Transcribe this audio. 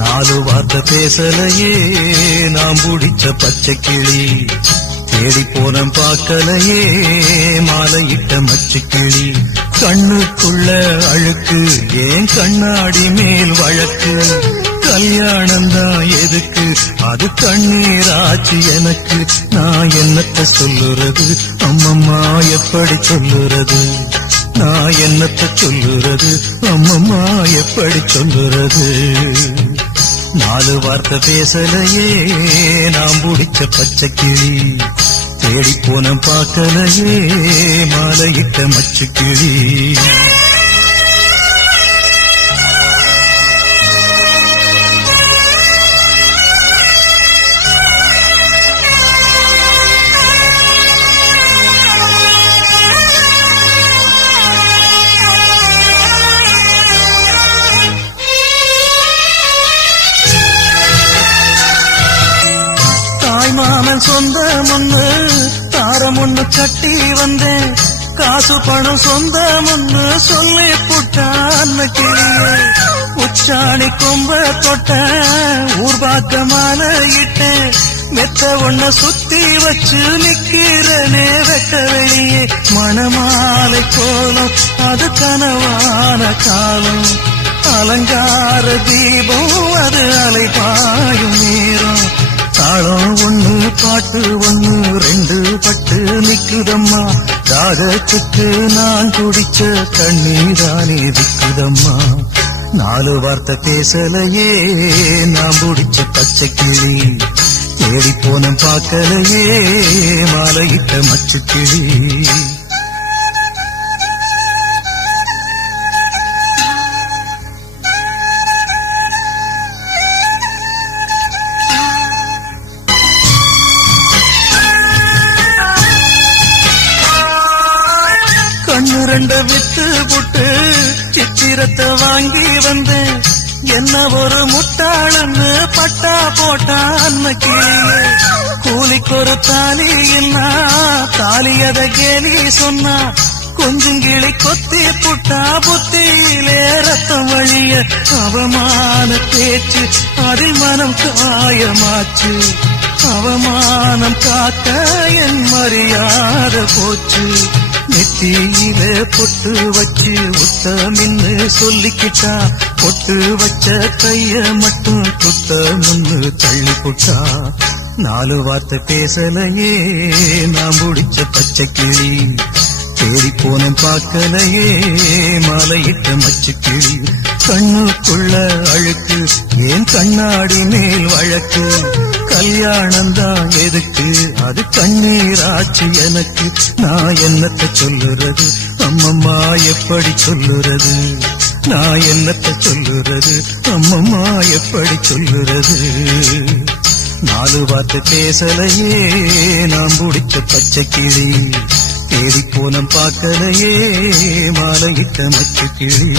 நாலு வார்த்தை பேசலையே நாம் பிடிச்ச பச்சை கிளி, தேடி போன பார்க்கலையே மாலையிட்ட மச்சு கிளி. கண்ணுக்குள்ள அழுக்கு ஏன் கண்ணாடி மேல் வழக்கு, கல்யாணம்தான் எதுக்கு அது கண்ணீராச்சு எனக்கு. நான் என்னத்த சொல்லுறது அம்மம்மா எப்படி சொல்லுறது, நான் என்னத்த சொல்லுறது அம்மம்மா எப்படி சொல்லுறது. நாலு வார்த்தை பேசலையே நாம் பிடிச்ச பச்சை கிளி, தேடி போன பார்க்கலையே மாலையிட்ட மச்சு கிளி. மாமன் சொந்தம் ஒண்ணு தாரம் ஒண்ணு கட்டி வந்தேன், காசு பணம் சொந்தம் ஒண்ணு சொல்லி புட்டான் கிளியே. உச்சாணி கொம்ப தொட்ட ஊர்பாக்க மாலையிட்டேன், மெத்த ஒண்ண சுத்தி வச்சு நிக்கிறனே வெட்ட வெளியே. மணமாலை கோலம் அது கனவான காலம், அலங்கார தீபம் அது அலைபாயும் நேரம். தாளம் ஒண்ணு பாட்டு ஒண்ணு ரெண்டு பட்டு நிக்குதம்மா, ராகத்துக்கு நான் குடிச்ச கண்ணீரானே திக்குதம்மா. நாலு வார்த்தை பேசலையே நான் பிடிச்ச பச்சை கிளி, தேடி போன பார்க்கலையே மாலையிட்ட மச்சு கிளி. கண்ணு ரெண்ட வித்து புட்டு சித்திரத்தை வாங்கி வந்தேன், என்ன ஒரு முட்டாளன்னு பட்டா போட்டா அன்னைக்கிளியே. கூலிக்கு ஒரு தாலி இல்லா தாலியத கேலி சொன்னா, கொஞ்சம் கிளி கொத்தி புட்டா புத்தியிலே ரத்தம் வழிய. அவமான பேச்சு அதில் மனம் காயமாச்சு, அவமானம் காக்க என் மரியாதை போச்சு. நெத்தியில பொட்டு வச்சு உத்தமின்னு சொல்லிக்கிட்டா, பொட்டு வச்ச கைய மட்டும் குத்தமுன்னு தள்ளி புட்டா. நாலு வார்த்தை பேசலையே நான் பிடிச்ச பச்சை கிளி, தேடி போன பார்க்கலையே மாலையிட்ட மச்சு கிளி. கண்ணுக்குள்ள அழுக்கு ஏன் கண்ணாடி மேல் வழக்கு, கல்யாணம்தான் எதுக்கு அது கண்ணீராச்சு எனக்கு. நான் என்னத்த சொல்லுறது அம்மம்மா எப்படி சொல்லுறது, நான் என்னத்த சொல்லுறது அம்மம்மா எப்படி சொல்லுறது. நாலு வார்த்தை பேசலையே நான் பிடிச்ச பச்சை கிளி, தேடி போன பார்க்கலையே மாலையிட்ட மச்சு கிளி.